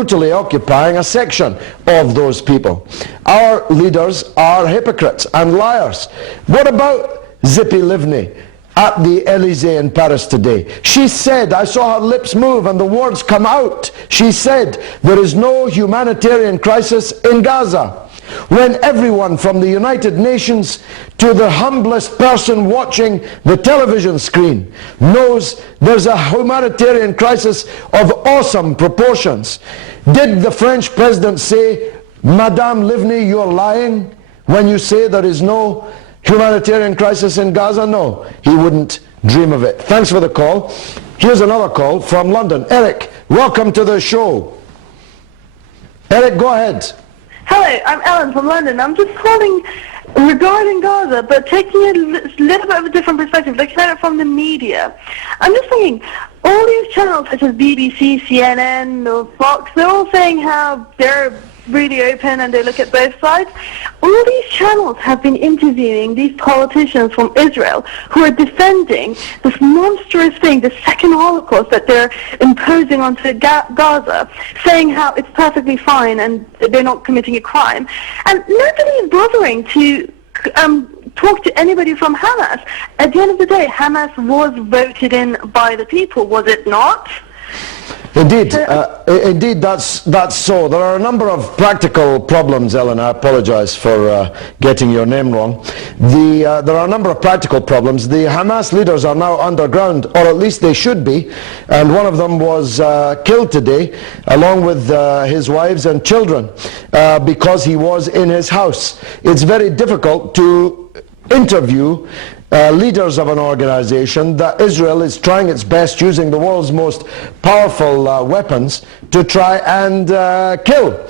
brutally occupying a section of those people. Our leaders are hypocrites and liars. What about Zippy Livni at the Elysee in Paris today? She said, I saw her lips move and the words come out. She said, there is no humanitarian crisis in Gaza. When everyone from the United Nations to the humblest person watching the television screen knows there's a humanitarian crisis of awesome proportions. Did the French president say, Madame Livni, you're lying when you say there is no humanitarian crisis in Gaza? No, he wouldn't dream of it. Thanks for the call. Here's another call from London. Eric, welcome to the show. Eric, go ahead. Hello, I'm Ellen from London. I'm just calling regarding Gaza, but taking a little bit of a different perspective, looking at it from the media. I'm just thinking, all these channels such as BBC, CNN, or Fox, they're all saying how they're really open and they look at both sides. All these channels have been interviewing these politicians from Israel who are defending this monstrous thing, the second Holocaust that they're imposing onto Gaza, saying how it's perfectly fine and they're not committing a crime. And nobody is bothering to talk to anybody from Hamas. At the end of the day, Hamas was voted in by the people, was it not? Indeed, indeed, that's so. There are a number of practical problems, Ellen. I apologize for getting your name wrong. There are a number of practical problems. The Hamas leaders are now underground, or at least they should be, and one of them was killed today, along with his wives and children, because he was in his house. It's very difficult to interview leaders of an organization that Israel is trying its best, using the world's most powerful weapons, to try and kill.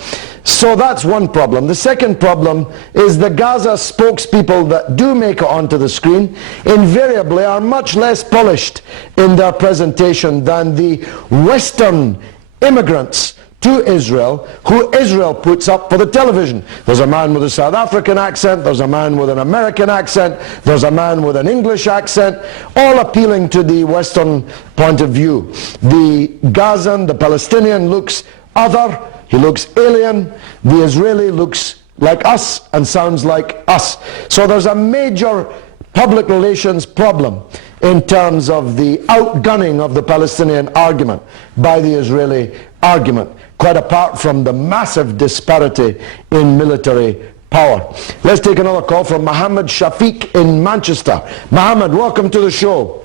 So that's one problem. The second problem is the Gaza spokespeople that do make it onto the screen invariably are much less polished in their presentation than the Western immigrants to Israel, who Israel puts up for the television. There's a man with a South African accent, there's a man with an American accent, there's a man with an English accent, all appealing to the Western point of view. The Gazan, the Palestinian looks other, he looks alien, the Israeli looks like us and sounds like us. So there's a major public relations problem in terms of the outgunning of the Palestinian argument by the Israeli argument, quite apart from the massive disparity in military power. Let's take another call from Mohammed Shafiq in Manchester. Mohammed, welcome to the show.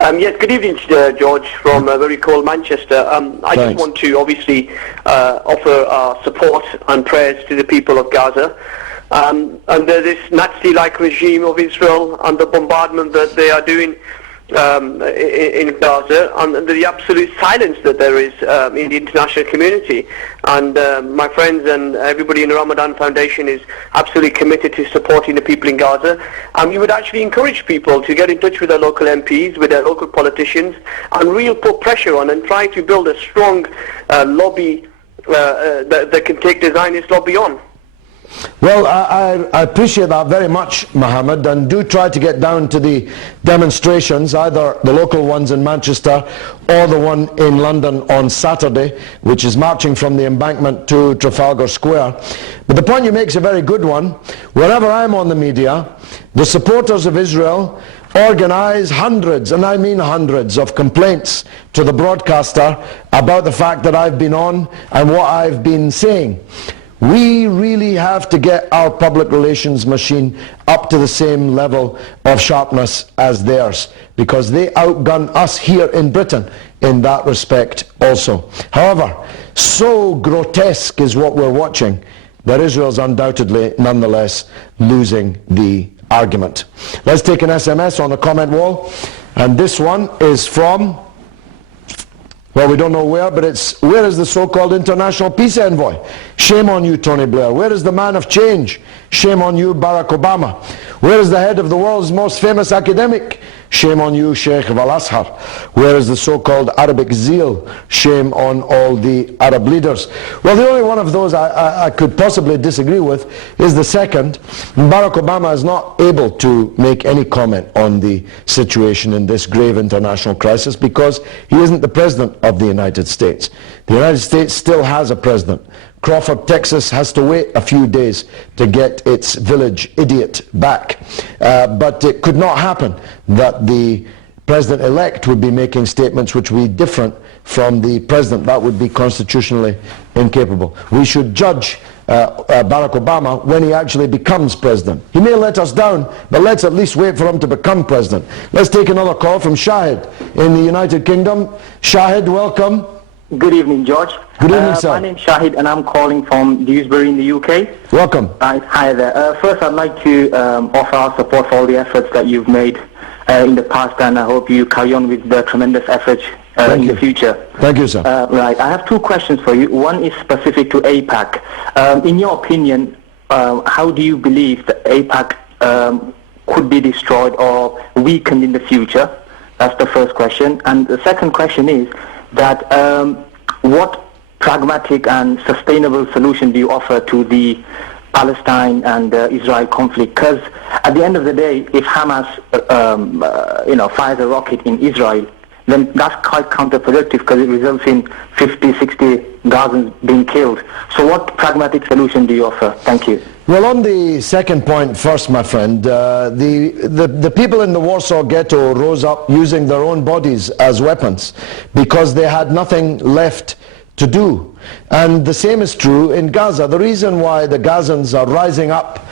Yes, good evening, George, from very cold Manchester. I just want to obviously offer our support and prayers to the people of Gaza. Under this Nazi-like regime of Israel and the bombardment that they are doing in Gaza, and the absolute silence that there is in the international community. And my friends and everybody in the Ramadan Foundation is absolutely committed to supporting the people in Gaza. We would actually encourage people to get in touch with their local MPs, with their local politicians, and really put pressure on and try to build a strong lobby that can take the Zionist lobby on. Well, I appreciate that very much, Mohammed, and do try to get down to the demonstrations, either the local ones in Manchester or the one in London on Saturday, which is marching from the Embankment to Trafalgar Square. But the point you make is a very good one. Wherever I'm on the media, the supporters of Israel organize hundreds, and I mean hundreds, of complaints to the broadcaster about the fact that I've been on and what I've been saying. We really have to get our public relations machine up to the same level of sharpness as theirs, because they outgun us here in Britain in that respect also. However, so grotesque is what we're watching that Israel's undoubtedly nonetheless losing the argument. Let's take an SMS on the comment wall, and this one is from, well, we don't know where, but it's, where is the so-called international peace envoy? Shame on you, Tony Blair. Where is the man of change? Shame on you, Barack Obama. Where is the head of the world's most famous academic? shame on you, Sheikh of Al-Azhar. Where is the so-called Arabic zeal? Shame on all the Arab leaders. Well, the only one of those I could possibly disagree with is the second. Barack Obama is not able to make any comment on the situation in this grave international crisis because he isn't the president of the United States. The United States still has a president. Crawford, Texas has to wait a few days to get its village idiot back. But it could not happen that the president-elect would be making statements which would be different from the president. That would be constitutionally incapable. We should judge Barack Obama when he actually becomes president. He may let us down, but let's at least wait for him to become president. Let's take another call from Shahid in the United Kingdom. Shahid, welcome. Good evening, George. Good evening, sir. My name's Shahid and I'm calling from Dewsbury in the UK. Welcome. Hi there. First, I'd like to offer our support for all the efforts that you've made in the past, and I hope you carry on with the tremendous efforts in the future. Thank you, sir. Right. I have two questions for you. One is specific to AIPAC. In your opinion, how do you believe that AIPAC could be destroyed or weakened in the future? That's the first question. And the second question is that what pragmatic and sustainable solution do you offer to the Palestine and Israel conflict? Because at the end of the day, if Hamas fires a rocket in Israel, then that's quite counterproductive because it results in 50, 60 Gazans being killed. So what pragmatic solution do you offer? Thank you. Well, on the second point first, my friend, the people in the Warsaw Ghetto rose up using their own bodies as weapons because they had nothing left to do. And the same is true in Gaza. The reason why the Gazans are rising up,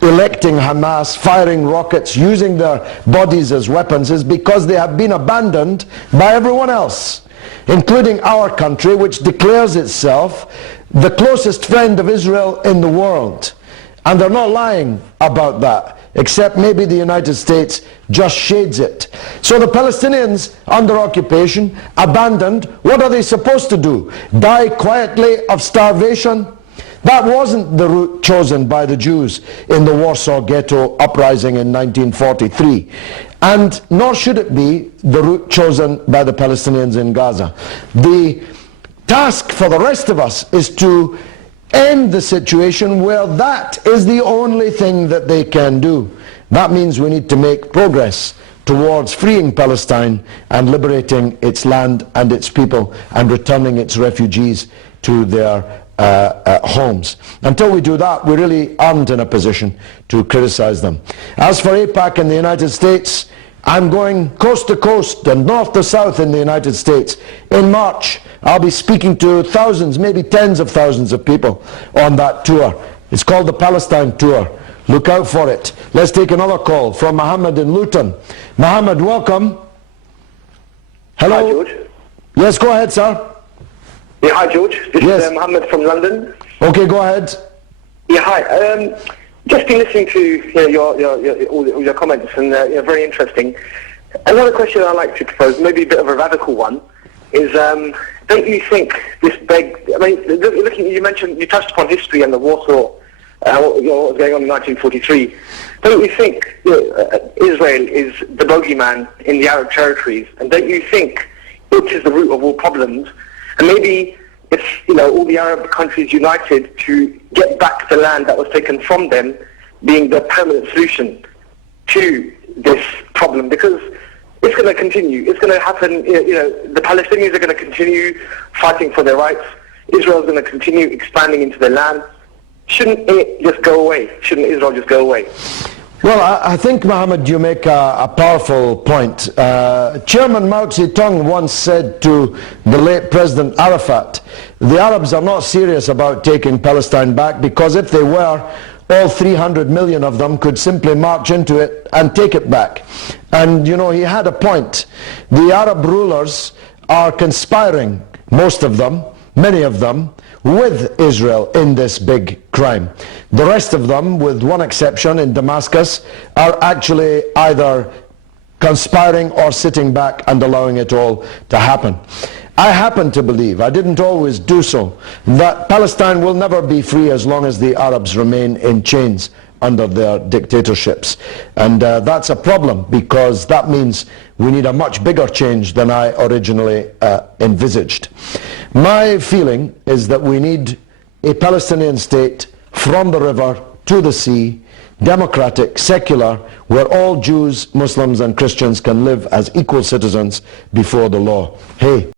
electing Hamas, firing rockets, using their bodies as weapons is because they have been abandoned by everyone else, including our country, which declares itself the closest friend of Israel in the world. And they're not lying about that, except maybe the United States just shades it. So the Palestinians under occupation, abandoned, what are they supposed to do? Die quietly of starvation? That wasn't the route chosen by the Jews in the Warsaw Ghetto uprising in 1943. And nor should it be the route chosen by the Palestinians in Gaza. The task for the rest of us is to end the situation where that is the only thing that they can do. That means we need to make progress towards freeing Palestine and liberating its land and its people and returning its refugees to their homes. Until we do that, we really aren't in a position to criticize them. As for AIPAC in the United States, I'm going coast to coast and north to south in the United States. In March, I'll be speaking to thousands, maybe tens of thousands of people on that tour. It's called the Palestine Tour. Look out for it. Let's take another call from Mohammed in Luton. Mohammed, welcome. Hello. Hi, George. Yes, go ahead, sir. Yeah, hi, George. This is Mohammed from London. Okay, go ahead. Yeah, hi. Just been listening to all your comments, and very interesting. Another question I'd like to propose, maybe a bit of a radical one, is don't you think this looking, you touched upon history and the Warsaw, what was going on in 1943. Don't you think Israel is the bogeyman in the Arab territories, and don't you think it is the root of all problems? And maybe if all the Arab countries united to get back the land that was taken from them, being the permanent solution to this problem, because it's going to continue. It's going to happen. The Palestinians are going to continue fighting for their rights. Israel is going to continue expanding into their land. Shouldn't it just go away? Shouldn't Israel just go away? Well, I think, Mohammed, you make a powerful point. Chairman Mao Zedong once said to the late President Arafat, the Arabs are not serious about taking Palestine back, because if they were, all 300 million of them could simply march into it and take it back. And, he had a point. The Arab rulers are conspiring, most of them, many of them, with Israel in this big crime. The rest of them, with one exception in Damascus, are actually either conspiring or sitting back and allowing it all to happen. I happen to believe, I didn't always do so, that Palestine will never be free as long as the Arabs remain in chains under their dictatorships. And that's a problem, because that means we need a much bigger change than I originally envisaged. My feeling is that we need a Palestinian state from the river to the sea, democratic, secular, where all Jews, Muslims and Christians can live as equal citizens before the law. Hey,